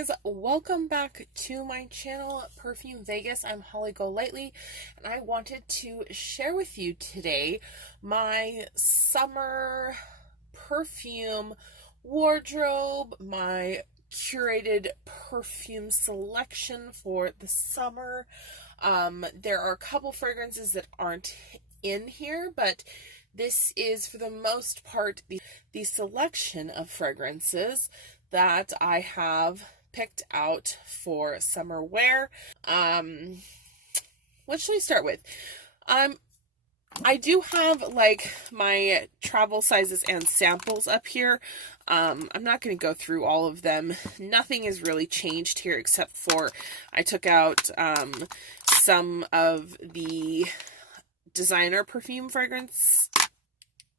guys, welcome back to my channel, Perfume Vegas. I'm Holly Golightly, and I wanted to share with you today my summer perfume wardrobe, my curated perfume selection for the summer. There are a couple fragrances that aren't in here, but this is for the most part the selection of fragrances that I have picked out for summer wear. What should I start with? I do have like my travel sizes and samples up here. I'm not going to go through all of them. Nothing has really changed here except for I took out some of the designer perfume fragrance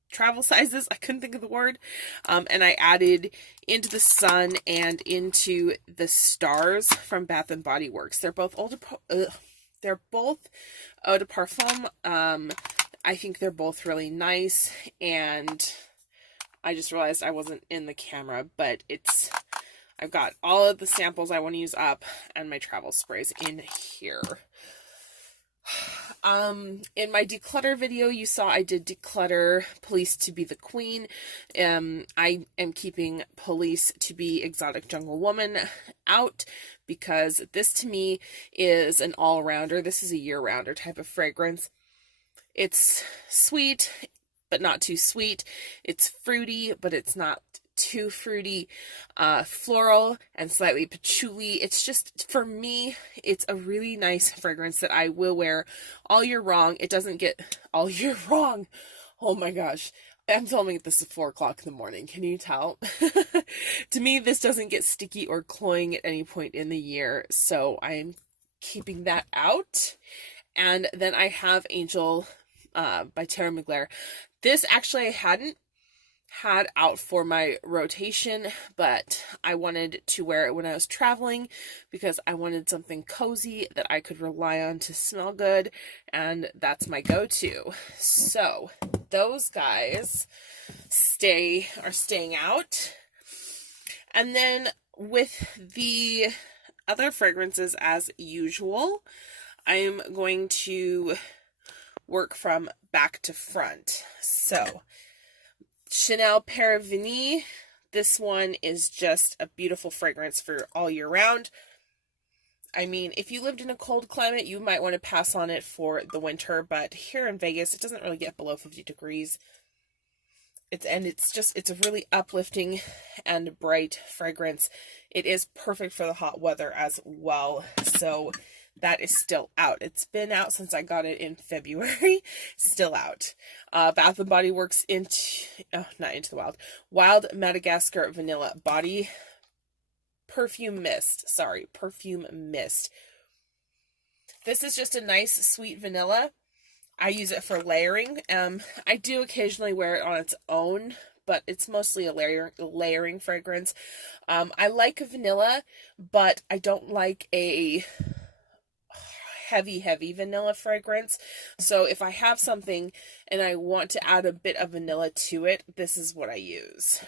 travel sizes. I couldn't think of the word. And I added Into the Sun and Into the Stars from Bath and Body Works. They're both eau de parfum. I think they're both really nice, and I just realized I wasn't in the camera, but I've got all of the samples I want to use up and my travel sprays in here. In my declutter video, you saw I did declutter Police to be the Queen. I am keeping Police to be Exotic Jungle Woman out because this to me is an all-rounder. This is a year-rounder type of fragrance. It's sweet, but not too sweet. It's fruity, but it's not too fruity, floral and slightly patchouli. It's just, for me, it's a really nice fragrance that I will wear all year long. It doesn't get all year long. Oh my gosh. I'm filming this at 4 o'clock in the morning. Can you tell? To me, this doesn't get sticky or cloying at any point in the year. So I'm keeping that out. And then I have Angel by Terra Mugler. This actually I hadn't had out for my rotation, but I wanted to wear it when I was traveling because I wanted something cozy that I could rely on to smell good, and that's my go-to. So those guys are staying out. And then with the other fragrances, as usual, I'm going to work from back to front. So Chanel Perfume. This one is just a beautiful fragrance for all year round. I mean, if you lived in a cold climate, you might want to pass on it for the winter, but here in Vegas, it doesn't really get below 50 degrees. It's a really uplifting and bright fragrance. It is perfect for the hot weather as well. So that is still out. It's been out since I got it in February. Still out. Bath and Body Works not Into the Wild. Wild Madagascar Vanilla Body Perfume Mist. Sorry, Perfume Mist. This is just a nice sweet vanilla. I use it for layering. I do occasionally wear it on its own, but it's mostly a layering fragrance. I like vanilla, but I don't like a heavy vanilla fragrance. So if I have something and I want to add a bit of vanilla to it, this is what I use.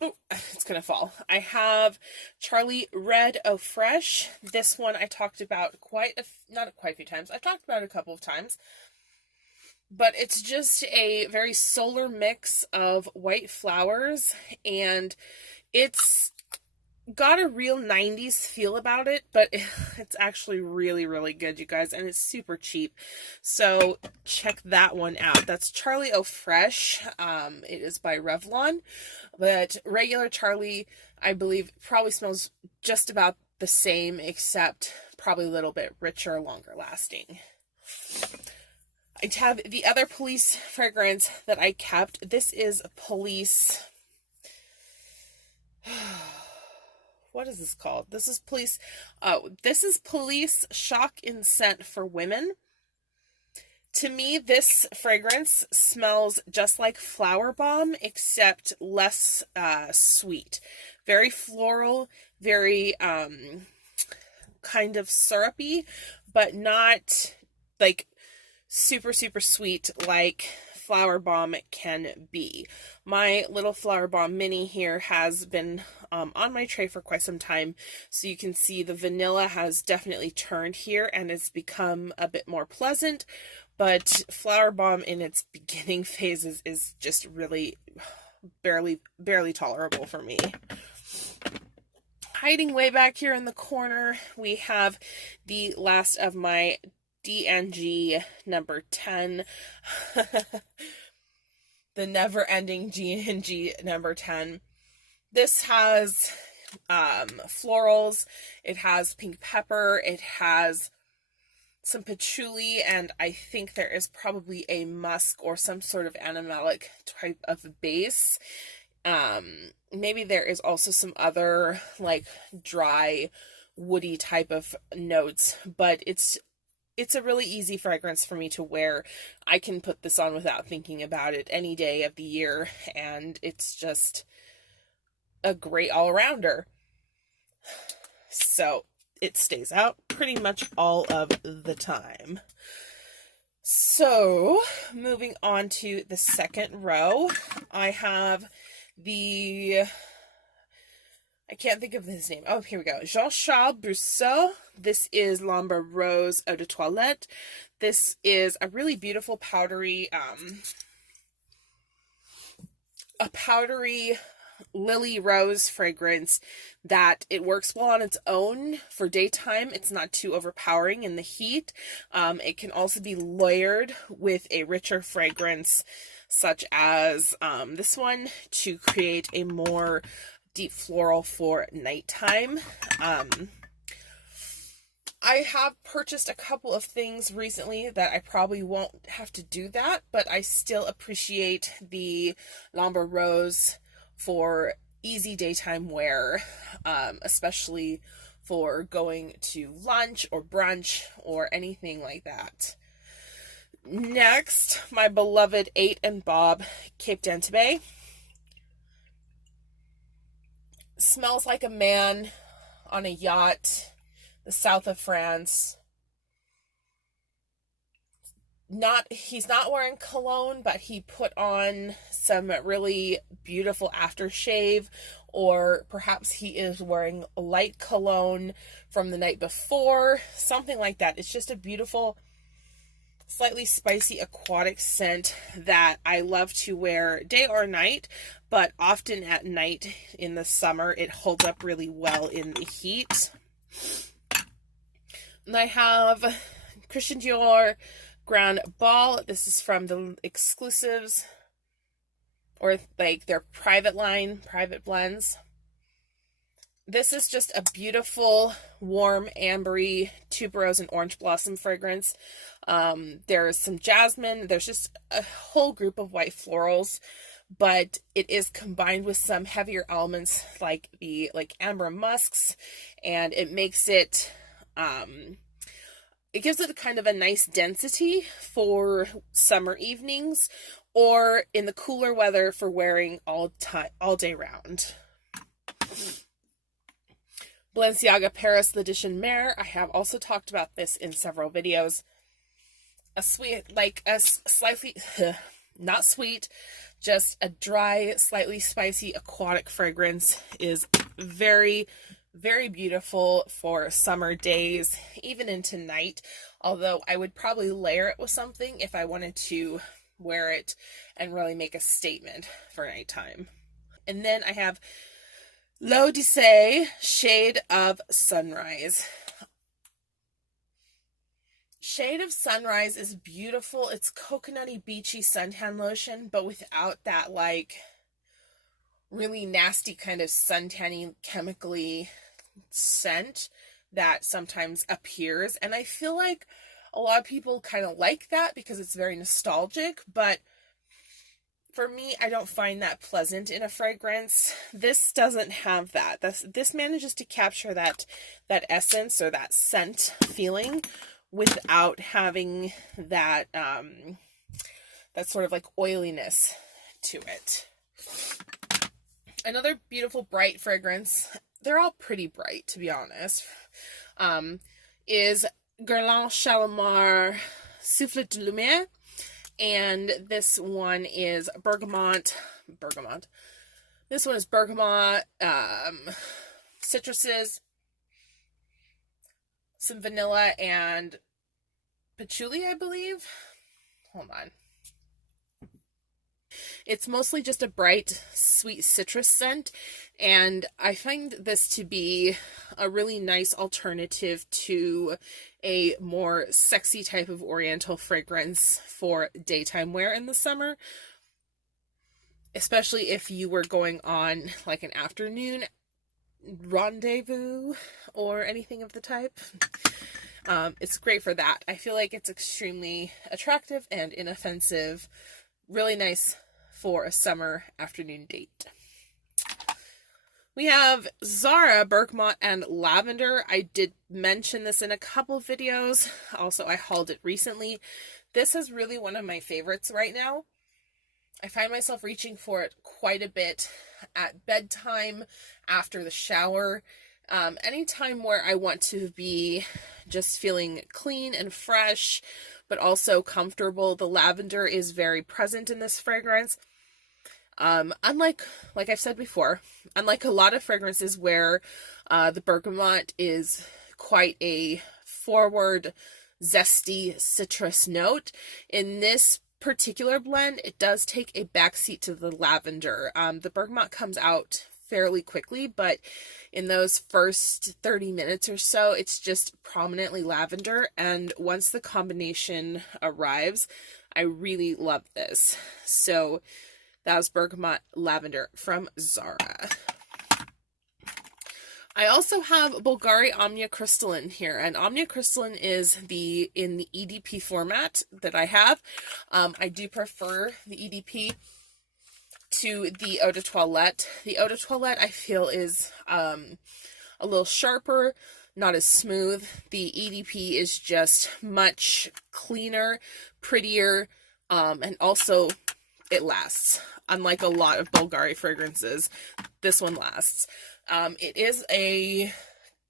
Oh, it's gonna fall. I have Charlie Red Eau Fraiche. This one I talked about not quite a few times. I've talked about it a couple of times. But it's just a very solar mix of white flowers, and it's got a real 90s feel about it, but it's actually really, really good, you guys, and it's super cheap. So check that one out. That's Charlie Eau Fraiche. It is by Revlon, but regular Charlie, I believe, probably smells just about the same, except probably a little bit richer, longer lasting. I have the other Police fragrance that I kept. This is Police. What is this called? This is Police. This is Police Shock and Scent for Women. To me, this fragrance smells just like Flowerbomb, except less sweet. Very floral, very kind of syrupy, but not like super, super sweet like Flowerbomb can be. My little Flowerbomb mini here has been on my tray for quite some time, so you can see the vanilla has definitely turned here and it's become a bit more pleasant, but Flowerbomb in its beginning phases is just really barely tolerable for me. Hiding way back here in the corner, we have the last of my DNG number 10. The never-ending G&G number 10. This has florals, it has pink pepper, it has some patchouli, and I think there is probably a musk or some sort of animalic type of base. Maybe there is also some other like dry woody type of notes, but it's a really easy fragrance for me to wear. I can put this on without thinking about it any day of the year, and it's just a great all-rounder. So it stays out pretty much all of the time. So moving on to the second row, I have I can't think of his name. Oh, here we go. Jean-Charles Brousseau. This is L'Ambre Rose Eau de Toilette. This is a really beautiful powdery, lily rose fragrance that it works well on its own for daytime. It's not too overpowering in the heat. It can also be layered with a richer fragrance such as this one to create a more deep floral for nighttime. I have purchased a couple of things recently that I probably won't have to do that, but I still appreciate the L'Ambre Rose for easy daytime wear, especially for going to lunch or brunch or anything like that. Next, my beloved 8 and Bob Cape d'Antibes. Smells like a man on a yacht, the south of France. He's not wearing cologne, but he put on some really beautiful aftershave, or perhaps he is wearing light cologne from the night before, something like that. It's just a beautiful, slightly spicy aquatic scent that I love to wear day or night, but often at night in the summer it holds up really well in the heat. And I have Christian Dior Grand Ball. This is from the exclusives, or like their private line, private blends. This is just a beautiful, warm, ambery tuberose and orange blossom fragrance. There's some jasmine. There's just a whole group of white florals, but it is combined with some heavier elements like the amber musks, and it makes it, it gives it a kind of a nice density for summer evenings or in the cooler weather for wearing all day round. Balenciaga Paris L'Edition Mare. I have also talked about this in several videos. A slightly, not sweet, just a dry, slightly spicy aquatic fragrance is very, very beautiful for summer days, even into night, although I would probably layer it with something if I wanted to wear it and really make a statement for nighttime. And then I have L'Odyssée Shade of Sunrise. Shade of Sunrise is beautiful. It's coconutty, beachy suntan lotion, but without that really nasty kind of suntanny chemically scent that sometimes appears. And I feel like a lot of people kind of like that because it's very nostalgic, but for me, I don't find that pleasant in a fragrance. This doesn't have that. This manages to capture that essence or that scent feeling without having that that sort of oiliness to it. Another beautiful bright fragrance, they're all pretty bright to be honest, is Guerlain Shalimar Souffle de Lumière. And this one is bergamot. This one is bergamot, citruses, some vanilla, and patchouli, I believe. Hold on. It's mostly just a bright, sweet citrus scent, and I find this to be a really nice alternative to a more sexy type of oriental fragrance for daytime wear in the summer, especially if you were going on like an afternoon rendezvous or anything of the type. It's great for that. I feel like it's extremely attractive and inoffensive, really nice for a summer afternoon date. We have Zara Bergamot and Lavender. I did mention this in a couple videos. Also, I hauled it recently. This is really one of my favorites right now. I find myself reaching for it quite a bit at bedtime, after the shower, anytime where I want to be just feeling clean and fresh, but also comfortable. The lavender is very present in this fragrance. Unlike, like I've said before, unlike a lot of fragrances where the bergamot is quite a forward, zesty citrus note, in this particular blend, it does take a backseat to the lavender. The bergamot comes out fairly quickly, but in those first 30 minutes or so, it's just prominently lavender, and once the combination arrives, I really love this. So that was Bergamot Lavender from Zara. I also have Bulgari Omnia Crystalline here, and Omnia Crystalline is in the EDP format that I have. I do prefer the EDP to the Eau de Toilette. The Eau de Toilette I feel is a little sharper, not as smooth. The EDP is just much cleaner, prettier, and also it lasts. Unlike a lot of Bulgari fragrances, this one lasts. It is a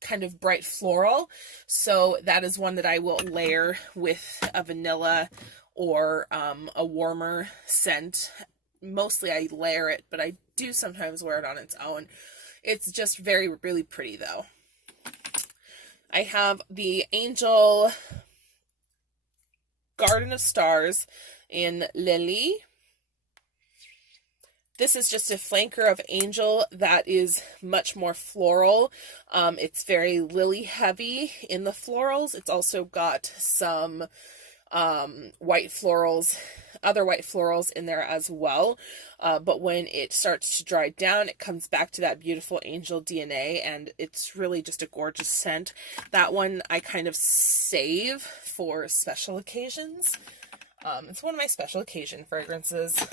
kind of bright floral, so that is one that I will layer with a vanilla or a warmer scent. Mostly I layer it, but I do sometimes wear it on its own. It's just really pretty though. I have the Angel Garden of Stars in Lily. This is just a flanker of Angel that is much more floral. It's very lily heavy in the florals. It's also got some white florals, other white florals in there as well. But when it starts to dry down, it comes back to that beautiful Angel DNA, and it's really just a gorgeous scent. That one I kind of save for special occasions. It's one of my special occasion fragrances.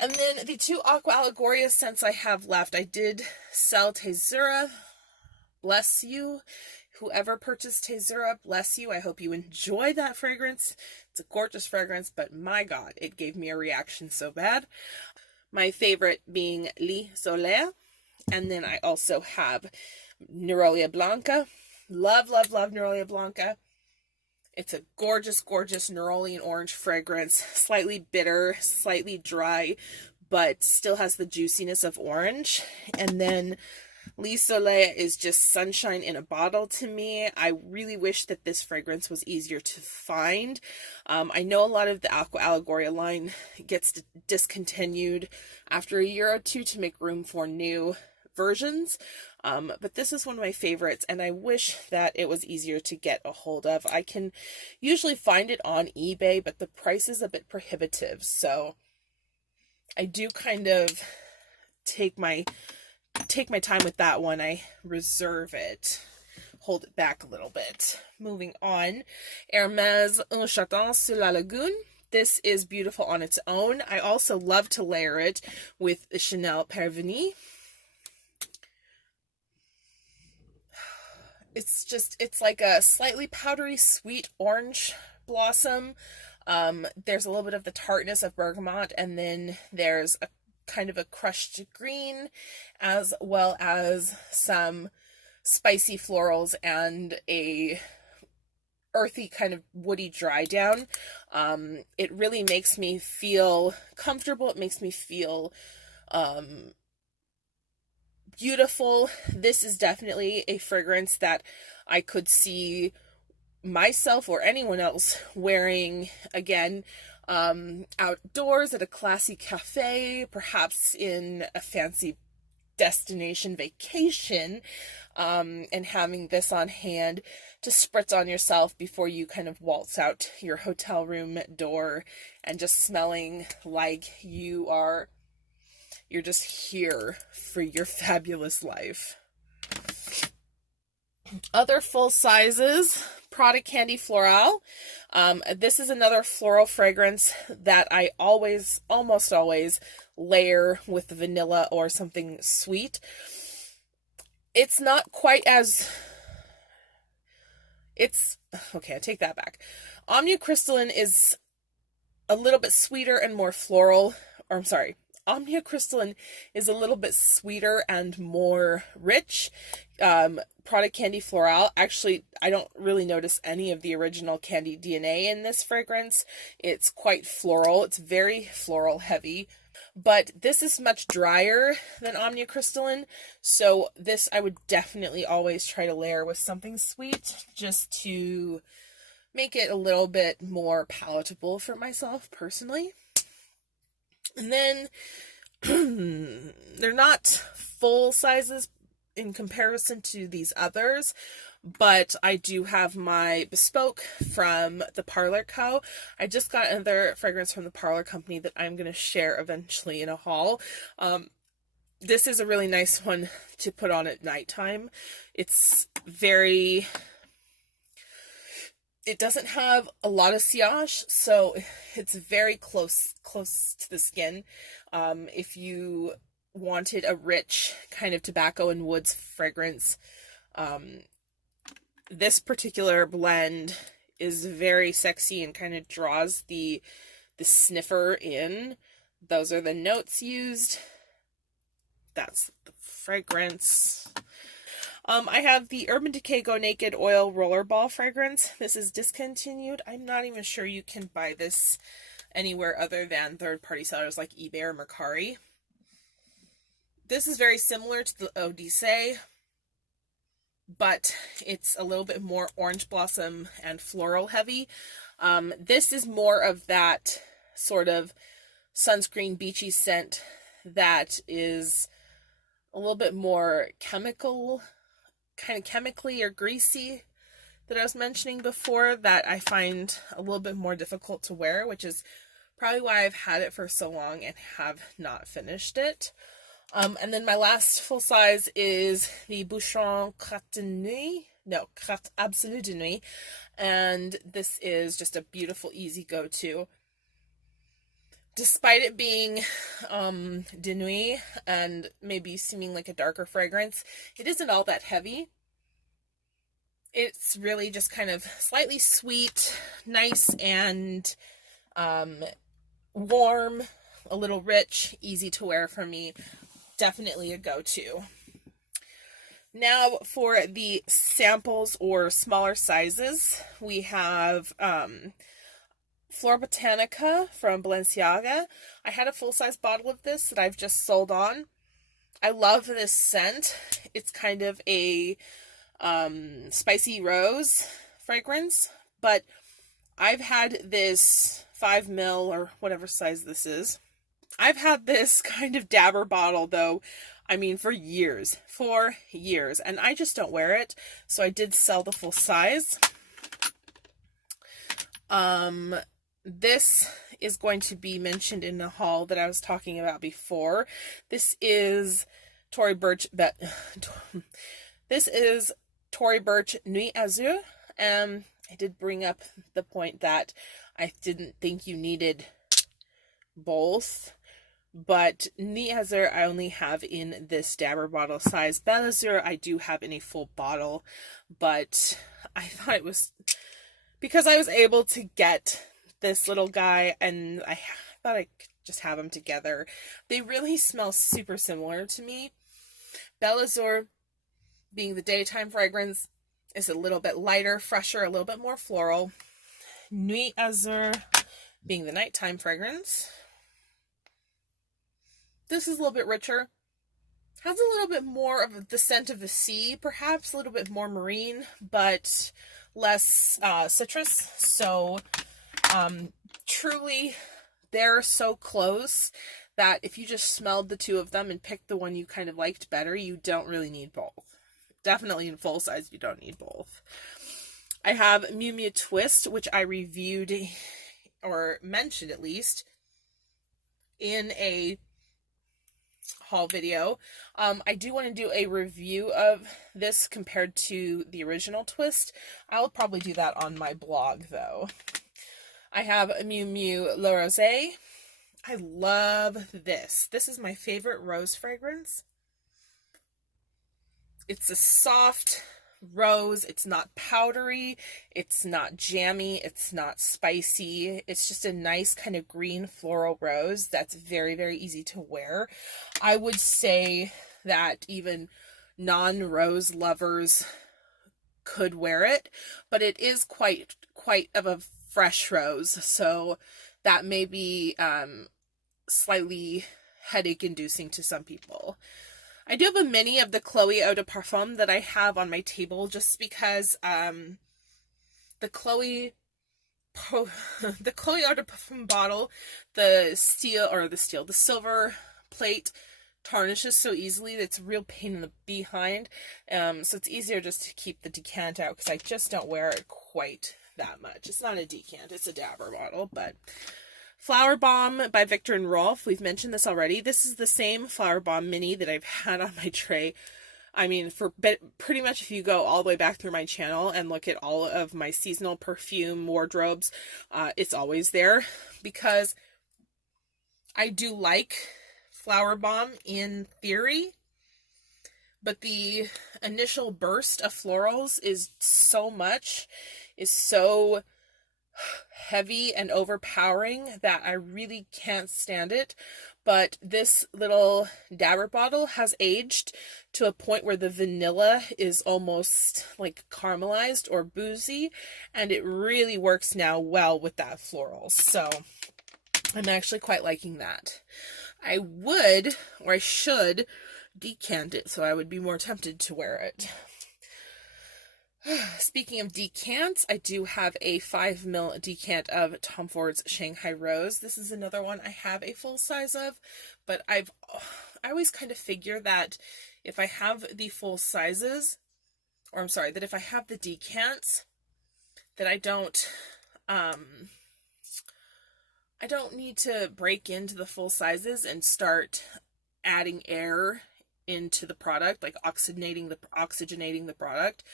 And then the two Aqua Allegoria scents I have left, I did sell Tesura. Bless you. Whoever purchased Tesura, bless you. I hope you enjoyed that fragrance. It's a gorgeous fragrance, but my God, it gave me a reaction so bad. My favorite being Lis Solaire. And then I also have Neroli Blanca. Love Neroli Blanca. It's a gorgeous neroli and orange fragrance. Slightly bitter, slightly dry, but still has the juiciness of orange. And then Lis Solaire is just sunshine in a bottle to me. I really wish that this fragrance was easier to find. I know a lot of the Aqua Allegoria line gets discontinued after a year or two to make room for new versions. But this is one of my favorites, and I wish that it was easier to get a hold of. I can usually find it on eBay, but the price is a bit prohibitive, so I do kind of take my time with that one. I reserve it, hold it back a little bit. Moving on, Hermès Un Chaton sur la Lagune. This is beautiful on its own. I also love to layer it with Chanel Perfume. It's like a slightly powdery sweet orange blossom. There's a little bit of the tartness of bergamot, and then there's a kind of a crushed green, as well as some spicy florals and a earthy kind of woody dry down. It really makes me feel comfortable. It makes me feel beautiful. This is definitely a fragrance that I could see myself or anyone else wearing, again, outdoors at a classy cafe, perhaps in a fancy destination vacation, and having this on hand to spritz on yourself before you kind of waltz out your hotel room door, and just smelling like you're just here for your fabulous life. Other full sizes, Prada Candy Floral. This is another floral fragrance that I almost always layer with vanilla or something sweet. It's not quite as... Okay, I take that back. Omnia Crystalline is a little bit sweeter and more floral. Or, I'm sorry. Omnia Crystalline is a little bit sweeter and more rich. Prada Candy Floral, actually, I don't really notice any of the original candy DNA in this fragrance. It's quite floral. It's very floral heavy. But this is much drier than Omnia Crystalline, so this I would definitely always try to layer with something sweet, just to make it a little bit more palatable for myself personally. And then they're not full sizes in comparison to these others, but I do have my bespoke from the Parlor Co. I just got another fragrance from the Parlor Company that I'm going to share eventually in a haul. This is a really nice one to put on at nighttime. It doesn't have a lot of sillage, so it's very close to the skin. If you wanted a rich kind of tobacco and woods fragrance, this particular blend is very sexy and kind of draws the sniffer in. Those are the notes used. That's the fragrance. I have the Urban Decay Go Naked Oil Rollerball fragrance. This is discontinued. I'm not even sure you can buy this anywhere other than third-party sellers like eBay or Mercari. This is very similar to the Odyssey, but it's a little bit more orange blossom and floral heavy. This is more of that sort of sunscreen beachy scent that is a little bit more chemical, kind of chemically or greasy, that I was mentioning before, that I find a little bit more difficult to wear, which is probably why I've had it for so long and have not finished it. And then my last full size is the Bouchon Crate de Nuit. No, Crate Absolue de Nuit. And this is just a beautiful, easy go-to. Despite it being de nuit and maybe seeming like a darker fragrance, it isn't all that heavy. It's really just kind of slightly sweet, nice and warm, a little rich, easy to wear for me. Definitely a go-to. Now for the samples or smaller sizes, we have Flora Botanica from Balenciaga. I had a full-size bottle of this that I've just sold on. I love this scent. It's kind of a spicy rose fragrance, but I've had this 5 ml or whatever size this is. I've had this kind of dabber bottle though, I mean for years, and I just don't wear it, so I did sell the full size. This is going to be mentioned in the haul that I was talking about before. This is Tory Burch Nuit Azur. I did bring up the point that I didn't think you needed both, but Nuit Azur I only have in this dabber bottle size. Belle Azur I do have in a full bottle, but I thought it was, because I was able to get this little guy and I thought I could just have them together. They really smell super similar to me. Belle Azur being the daytime fragrance, is a little bit lighter, fresher, a little bit more floral. Nuit Azur being the nighttime fragrance. This is a little bit richer. Has a little bit more of the scent of the sea, perhaps a little bit more marine, but less citrus. So truly, they're so close that if you just smelled the two of them and picked the one you kind of liked better, you don't really need both. Definitely in full size, you don't need both. I have Miu Miu Twist, which I reviewed, or mentioned at least, in a haul video. I do want to do a review of this compared to the original Twist. I'll probably do that on my blog, though. I have Miu Miu Le Rosé. I love this. This is my favorite rose fragrance. It's a soft rose. It's not powdery. It's not jammy. It's not spicy. It's just a nice kind of green floral rose that's very, very easy to wear. I would say that even non-rose lovers could wear it, but it is quite of a fresh rose, so that may be slightly headache inducing to some people. I do have a mini of the Chloe Eau de Parfum that I have on my table just because the Chloe Eau de Parfum bottle, the silver plate tarnishes so easily that it's a real pain in the behind. So it's easier just to keep the decant out because I just don't wear it quite that much. It's not a decant, it's a dabber bottle, but Flowerbomb by Viktor and Rolf. We've mentioned this already. This is the same Flowerbomb mini that I've had on my tray. I mean, for pretty much if you go all the way back through my channel and look at all of my seasonal perfume wardrobes, it's always there because I do like Flowerbomb in theory, but the initial burst of florals is so heavy and overpowering that I really can't stand it. But this little dabber bottle has aged to a point where the vanilla is almost like caramelized or boozy, and it really works now well with that floral. So I'm actually quite liking that. I would, or I should, decant it so I would be more tempted to wear it. Speaking of decants, I do have a 5 ml decant of Tom Ford's Shanghai Rose. This is another one I have a full size of, but I always kind of figure that if I have the full sizes, or I'm sorry, that if I have the decants, that I don't need to break into the full sizes and start adding air into the product, like oxygenating the product,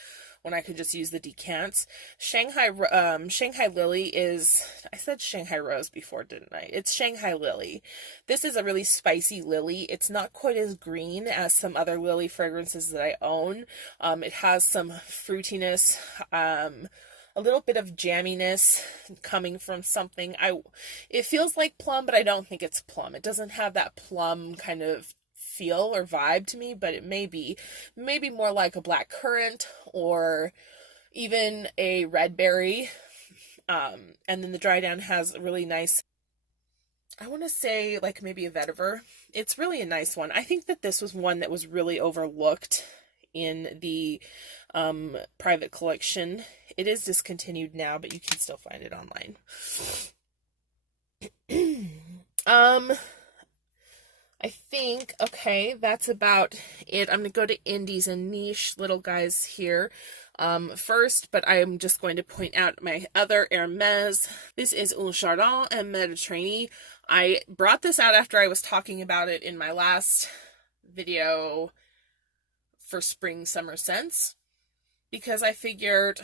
when I could just use the decants. Shanghai Lily is, I said Shanghai Rose before, didn't I? It's Shanghai Lily. This is a really spicy lily. It's not quite as green as some other lily fragrances that I own. It has some fruitiness, a little bit of jamminess coming from something. It feels like plum, but I don't think it's plum. It doesn't have that plum kind of feel or vibe to me, but it may be more like a black currant or even a red berry. And then the dry down has a really nice, I want to say like maybe a vetiver. It's really a nice one. I think that this was one that was really overlooked in the private collection. It is discontinued now, but you can still find it online. I think, okay, that's about it. I'm going to go to indies and niche little guys here first, but I am just going to point out my other Hermes. This is Un Jardin and Mediterranean. I brought this out after I was talking about it in my last video for spring summer scents, because I figured,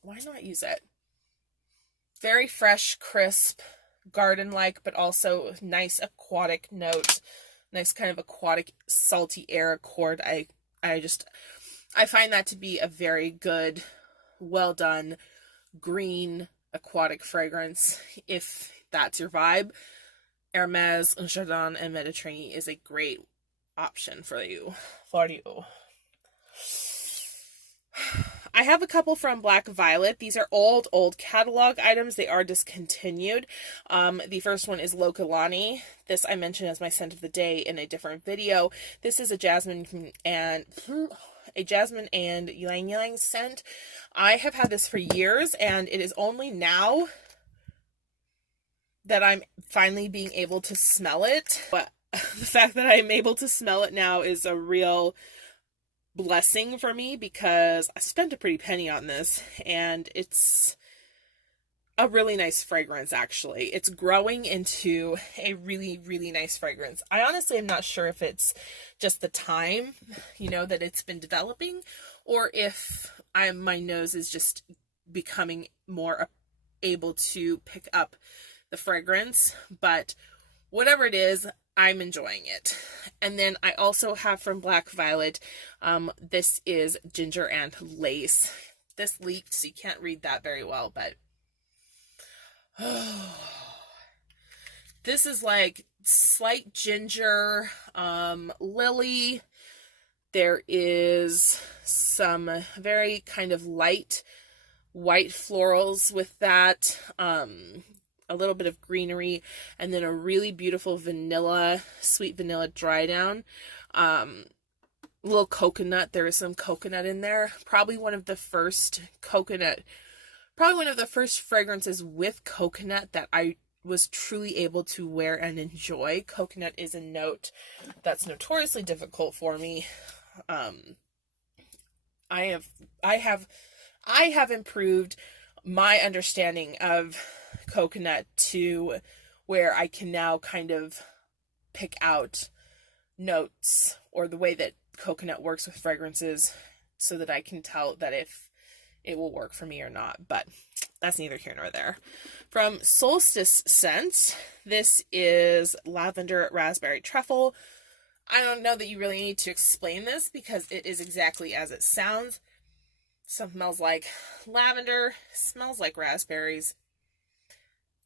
why not use it? Very fresh, crisp, garden-like, but also nice aquatic note, nice kind of aquatic salty air accord. I find that to be a very good, well done green aquatic fragrance. If that's your vibe, Hermes, Un Jardin, and Mediterranean is a great option for you. I have a couple from Black Violet. These are old catalog items. They are discontinued. The first one is Lokalani. This I mentioned as my scent of the day in a different video. This is a jasmine and ylang ylang scent. I have had this for years, and it is only now that I'm finally being able to smell it. But the fact that I'm able to smell it now is a real blessing for me, because I spent a pretty penny on this, and it's a really nice fragrance. Actually, it's growing into a really nice fragrance. I honestly am not sure if it's just the time, that it's been developing, or if my nose is just becoming more able to pick up the fragrance, but whatever it is, I'm enjoying it. And then I also have from Black Violet, this is Ginger and Lace. This leaked, so you can't read that very well, but this is like slight ginger, lily. There is some very kind of light white florals with that, a little bit of greenery, and then a really beautiful sweet vanilla dry down. Little coconut. There is some coconut in there. Probably one of the first fragrances with coconut that I was truly able to wear and enjoy. Coconut is a note that's notoriously difficult for me. I have improved my understanding of coconut to where I can now kind of pick out notes, or the way that coconut works with fragrances, so that I can tell that if it will work for me or not. But that's neither here nor there. From Solstice Scents, this is Lavender Raspberry Truffle. I don't know that you really need to explain this, because it is exactly as it sounds. Smells like lavender, smells like raspberries,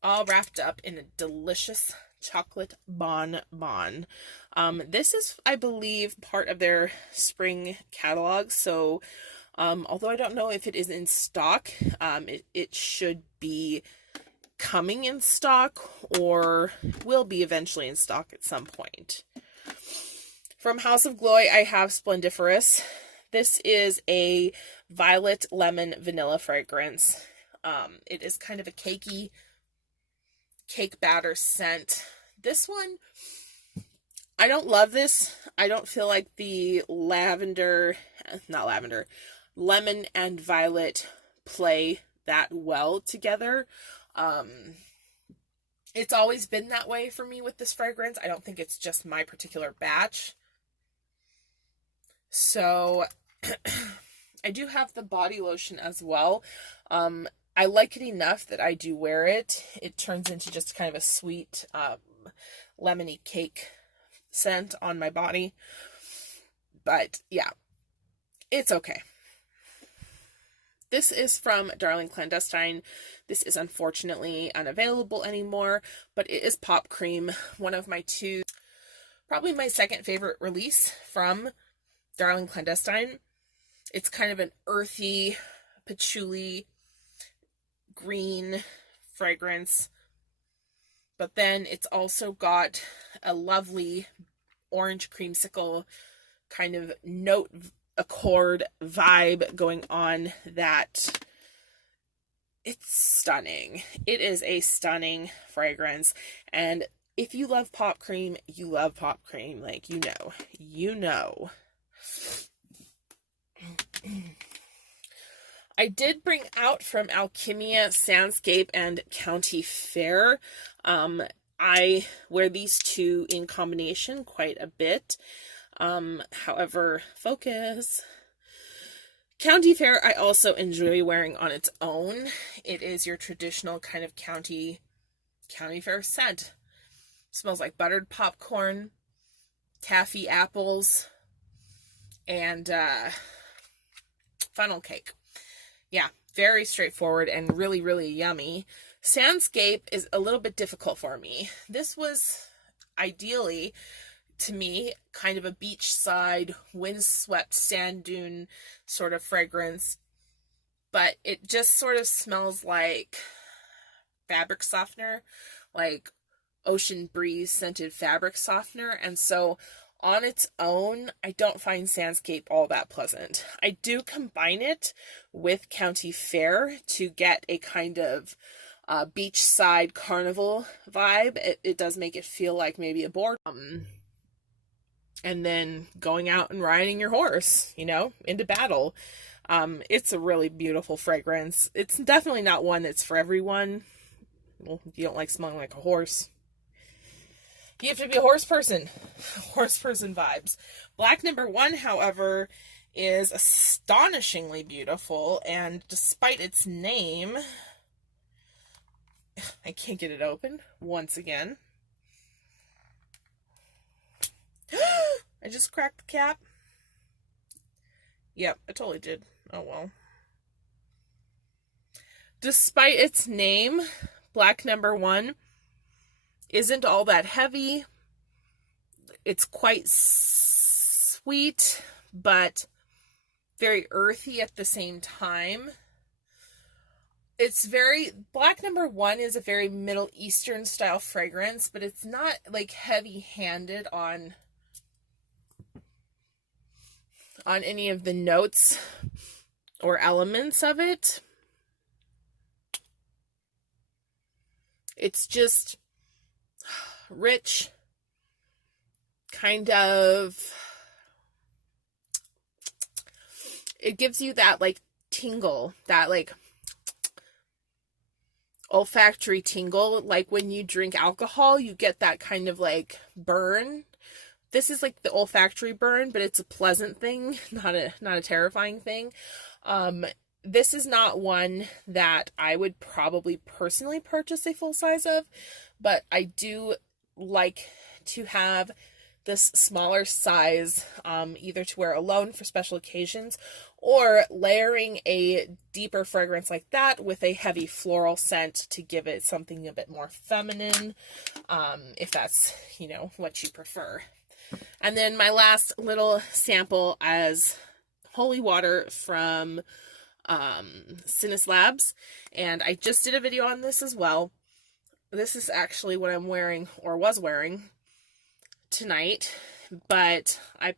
all wrapped up in a delicious chocolate bonbon. This is, I believe, part of their spring catalog, so although I don't know if it is in stock, it should be coming in stock, or will be eventually in stock at some point. From House of Glory, I have Splendiferous. This is a violet lemon vanilla fragrance. It is kind of a cake batter scent. This one, I don't love this. I don't feel like the lemon and violet play that well together. It's always been that way for me with this fragrance. I don't think it's just my particular batch. So I do have the body lotion as well. I like it enough that I do wear it. It turns into just kind of a sweet, lemony cake scent on my body. But yeah, it's okay. This is from Darling Clandestine. This is unfortunately unavailable anymore, but it is Pop Cream, one of my probably my second favorite release from Darling Clandestine. It's kind of an earthy, patchouli, green fragrance, but then it's also got a lovely orange creamsicle kind of note accord vibe going on that it's stunning. It is a stunning fragrance, and if you love Pop Cream, you love Pop Cream. Like, you know. I did bring out from Alchemia, Sandscape, and County Fair. I wear these two in combination quite a bit. However, focus. County Fair I also enjoy wearing on its own. It is your traditional kind of county fair scent. Smells like buttered popcorn, taffy apples, and funnel cake. Yeah, very straightforward and really yummy. Sandscape is a little bit difficult for me. This was ideally, to me, kind of a beachside, windswept sand dune sort of fragrance. but it just sort of smells like fabric softener, like ocean breeze scented fabric softener. And so on its own, I don't find Sandscape all that pleasant. I do combine it with County Fair to get a kind of beachside carnival vibe. It does make it feel like maybe a board. And then going out and riding your horse, you know, into battle. It's a really beautiful fragrance. It's definitely not one that's for everyone. Well, if you don't like smelling like a horse, you have to be a horse person. Horse person vibes. Black number 1, however, is astonishingly beautiful, and despite its name, I can't get it open once again. I just cracked the cap. Yep, I totally did. Oh well. Despite its name, Black number 1 isn't all that heavy. It's quite sweet, but very earthy at the same time. Black number 1 is a very Middle Eastern style fragrance, but it's not like heavy-handed on any of the notes or elements of it. It's just rich, kind of, it gives you that like tingle, that like olfactory tingle, like when you drink alcohol, you get that kind of like burn. This is like the olfactory burn, but it's a pleasant thing, not a terrifying thing. This is not one that I would probably personally purchase a full size of, but I do like to have this smaller size, either to wear alone for special occasions, or layering a deeper fragrance like that with a heavy floral scent to give it something a bit more feminine, if that's, you know, what you prefer. And then my last little sample as holy water from Cintas Labs, and I just did a video on this as well. This is actually what I'm wearing, or was wearing, tonight, but I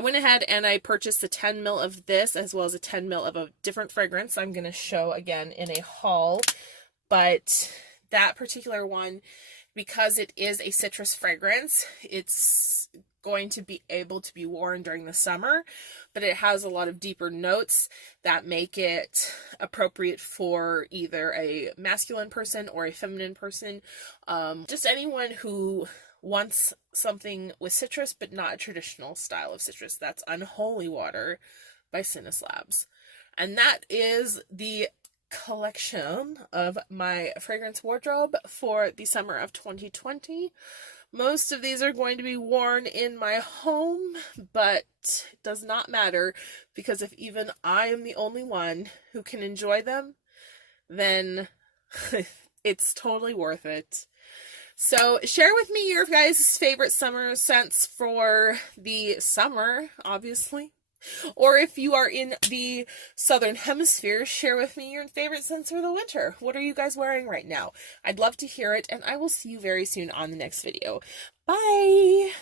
went ahead and I purchased a 10 ml of this as well as a 10 ml of a different fragrance I'm going to show again in a haul. But that particular one, because it is a citrus fragrance, it's going to be able to be worn during the summer, but it has a lot of deeper notes that make it appropriate for either a masculine person or a feminine person, just anyone who wants something with citrus but not a traditional style of citrus. That's Unholy Water by Cintas Labs. And that is the collection of my fragrance wardrobe for the summer of 2020. Most of these are going to be worn in my home, but it does not matter, because if even I am the only one who can enjoy them, then it's totally worth it. So share with me your guys' favorite summer scents for the summer, obviously. Or if you are in the southern hemisphere, share with me your favorite scents for the winter. What are you guys wearing right now? I'd love to hear it, and I will see you very soon on the next video. Bye!